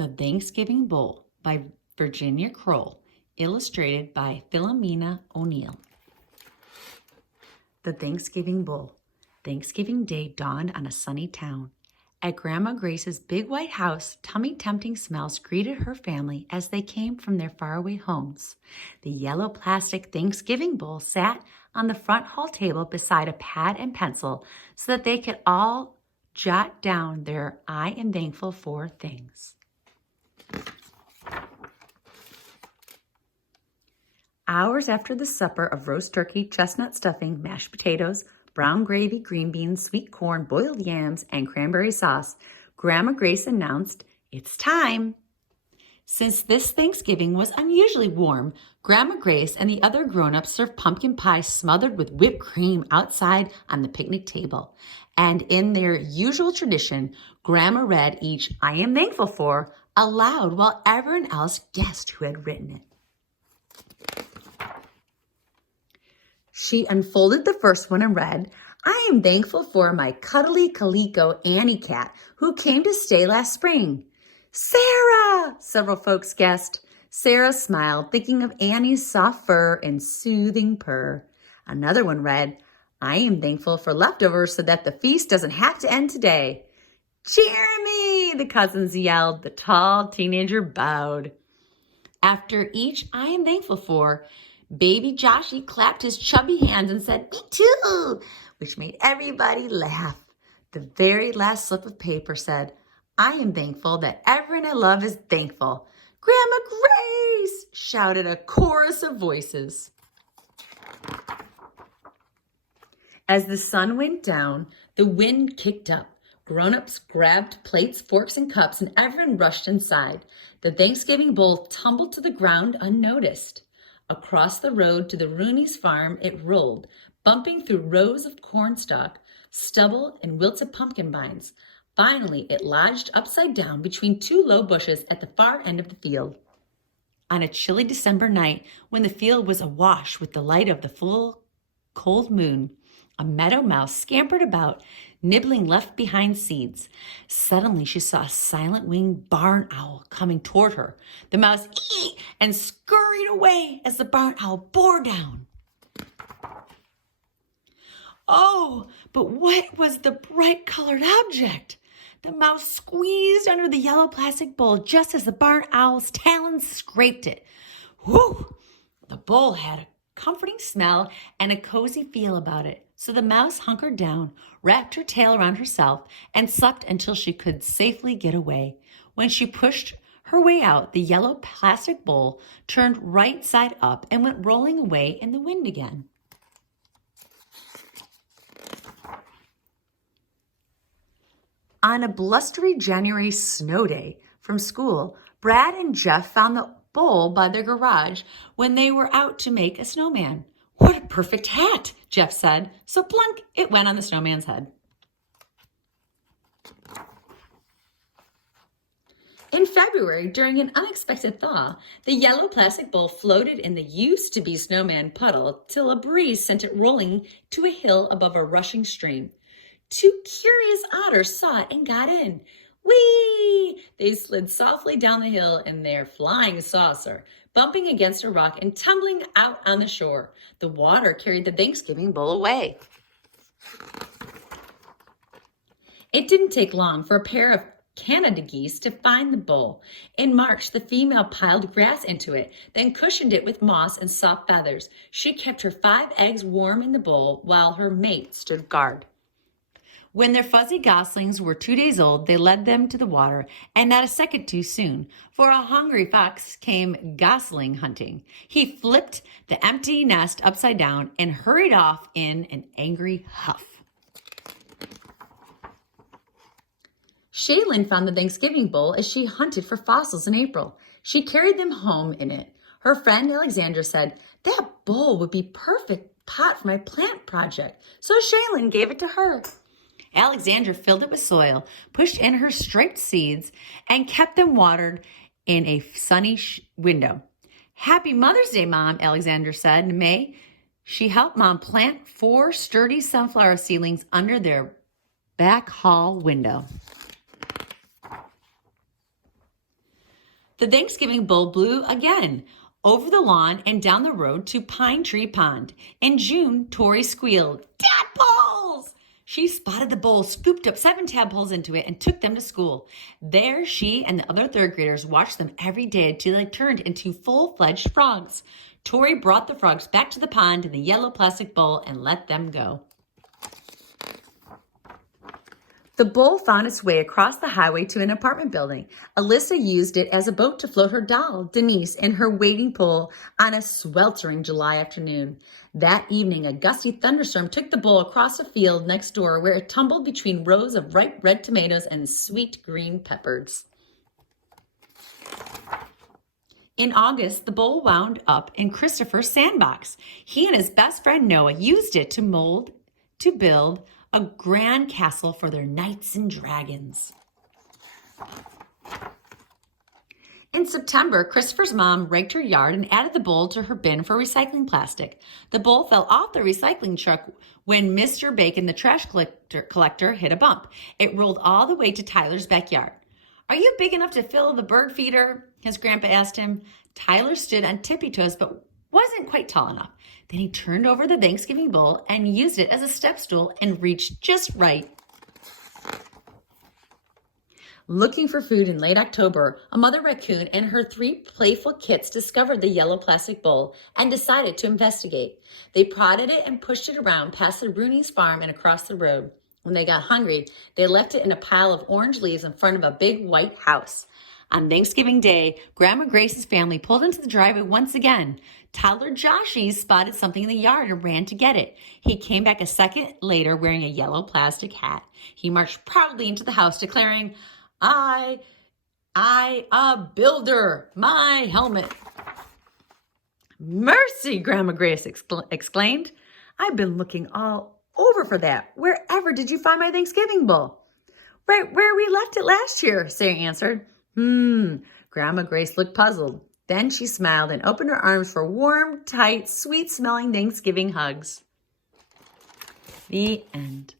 The Thanksgiving Bowl by Virginia Kroll, illustrated by Philomena O'Neill. The Thanksgiving Bowl. Thanksgiving Day dawned on a sunny town. At Grandma Grace's big white house, tummy-tempting smells greeted her family as they came from their faraway homes. The yellow plastic Thanksgiving bowl sat on the front hall table beside a pad and pencil so that they could all jot down their I am thankful for things. Hours after the supper of roast turkey, chestnut stuffing, mashed potatoes, brown gravy, green beans, sweet corn, boiled yams, and cranberry sauce, Grandma Grace announced, "It's time." Since this Thanksgiving was unusually warm, Grandma Grace and the other grown-ups served pumpkin pie smothered with whipped cream outside on the picnic table. And in their usual tradition, Grandma read each I am thankful for aloud while everyone else guessed who had written it. She unfolded the first one and read, I am thankful for my cuddly calico Annie cat who came to stay last spring. Sarah, several folks guessed. Sarah smiled, thinking of Annie's soft fur and soothing purr. Another one read, I am thankful for leftovers so that the feast doesn't have to end today. Jeremy, the cousins yelled. The tall teenager bowed. After each I am thankful for, baby Joshy clapped his chubby hands and said, me too, which made everybody laugh. The very last slip of paper said, I am thankful that everyone I love is thankful. Grandma Grace, shouted a chorus of voices. As the sun went down, the wind kicked up. Grown-ups grabbed plates, forks, and cups, and everyone rushed inside. The Thanksgiving bowl tumbled to the ground unnoticed. Across the road to the Rooney's farm it rolled, bumping through rows of cornstalk, stubble, and wilted pumpkin vines. Finally, it lodged upside down between two low bushes at the far end of the field. On a chilly December night, when the field was awash with the light of the full, cold moon, a meadow mouse scampered about, nibbling left-behind seeds. Suddenly, she saw a silent-winged barn owl coming toward her. The mouse eeked and scurried away as the barn owl bore down. Oh, but what was the bright-colored object? The mouse squeezed under the yellow plastic bowl just as the barn owl's talons scraped it. Whew! The bowl had a comforting smell and a cozy feel about it. So the mouse hunkered down, wrapped her tail around herself, and slept until she could safely get away. When she pushed her way out, the yellow plastic bowl turned right side up and went rolling away in the wind again. On a blustery January snow day from school, Brad and Jeff found the bowl by their garage when they were out to make a snowman. What a perfect hat, Jeff said. So plunk, it went on the snowman's head. In February, during an unexpected thaw, the yellow plastic bowl floated in the used-to-be snowman puddle till a breeze sent it rolling to a hill above a rushing stream. Two curious otters saw it and got in. Whee! They slid softly down the hill in their flying saucer, bumping against a rock and tumbling out on the shore. The water carried the Thanksgiving bowl away. It didn't take long for a pair of Canada geese to find the bowl. In March, the female piled grass into it, then cushioned it with moss and soft feathers. She kept her 5 eggs warm in the bowl while her mate stood guard. When their fuzzy goslings were 2 days old, they led them to the water, and not a second too soon, for a hungry fox came gosling hunting. He flipped the empty nest upside down and hurried off in an angry huff. Shaylin found the Thanksgiving bowl as she hunted for fossils in April. She carried them home in it. Her friend Alexandra said, that bowl would be perfect pot for my plant project, so Shaylin gave it to her. Alexandra filled it with soil, pushed in her striped seeds, and kept them watered in a sunny window. Happy Mother's Day, Mom, Alexandra said in May. She helped Mom plant 4 sturdy sunflower seedlings under their back hall window. The Thanksgiving bull blew again, over the lawn and down the road to Pine Tree Pond. In June, Tori squealed, "Tadpoles!" She spotted the bowl, scooped up 7 tadpoles into it, and took them to school. There, she and the other 3rd graders watched them every day until they turned into full-fledged frogs. Tori brought the frogs back to the pond in the yellow plastic bowl and let them go. The bowl found its way across the highway to an apartment building. Alyssa used it as a boat to float her doll, Denise, in her wading pool on a sweltering July afternoon. That evening, a gusty thunderstorm took the bowl across a field next door where it tumbled between rows of ripe red tomatoes and sweet green peppers. In August, the bowl wound up in Christopher's sandbox. He and his best friend Noah used it to build a grand castle for their knights and dragons. In September, Christopher's mom raked her yard and added the bowl to her bin for recycling plastic. The bowl fell off the recycling truck when Mr. Bacon, the trash collector, hit a bump. It rolled all the way to Tyler's backyard. "Are you big enough to fill the bird feeder?" his grandpa asked him. Tyler stood on tippy toes but wasn't quite tall enough. Then he turned over the Thanksgiving bowl and used it as a step stool and reached just right. Looking for food in late October, a mother raccoon and her 3 playful kits discovered the yellow plastic bowl and decided to investigate. They prodded it and pushed it around past the Rooney's farm and across the road. When they got hungry, they left it in a pile of orange leaves in front of a big white house. On Thanksgiving Day, Grandma Grace's family pulled into the driveway once again. Toddler Joshy spotted something in the yard and ran to get it. He came back a second later wearing a yellow plastic hat. He marched proudly into the house, declaring, I, a builder, my helmet." "Mercy," Grandma Grace exclaimed. "I've been looking all over for that. Wherever did you find my Thanksgiving bowl?" "Right where we left it last year," Sarah answered. Grandma Grace looked puzzled. Then she smiled and opened her arms for warm, tight, sweet-smelling Thanksgiving hugs. The end.